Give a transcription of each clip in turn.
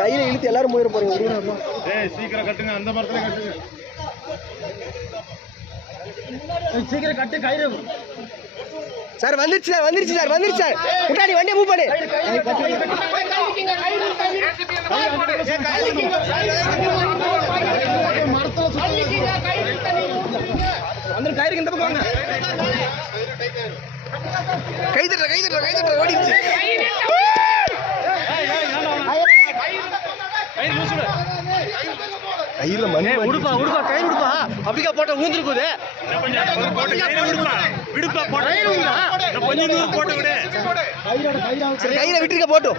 கையில இழுத்து எல்லாரும் போயிட போறீங்க. சீக்கிரம் கட்டுங்க, அந்த மரத்துல கட்டுங்க. சீக்கிரம் கட்டு கயிறு. சார் வந்துருச்சு சார், வந்துருச்சு சார், வந்துருச்சு சார். முன்னாடி வண்டியை மூவ் பண்ணு. வந்து கயிறுக்கு இந்த பக்கம் வாங்க. கை தட்டுற கை தட்டுற கை தட்டுற ஓடிடுச்சு. கையில மணி உடுப்பா உடுப்பா கயிறு உடுப்பா. அப்படிக்கா போட்ட ஊந்துரு போகுது. கையில விட்டுருக்க போட்டோம்.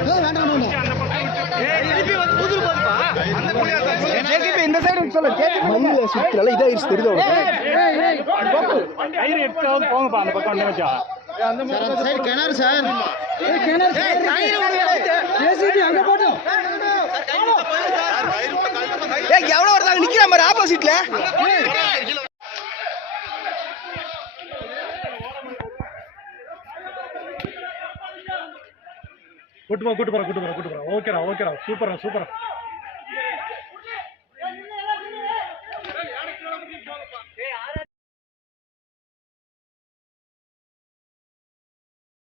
இந்த சைடு சொல்ல மண்ணில சுத்தல இதாயிருச்சு தெரியுது. போங்கப்பா அந்த பக்கம் கிணறு சார், அங்க போட்டோம். எவ்வளவு வருதாங்க நிக்கிற மாதிரி ஆப்போசிட்ல. கூட்டு போறேன். ஓகேடா, சூப்பரா.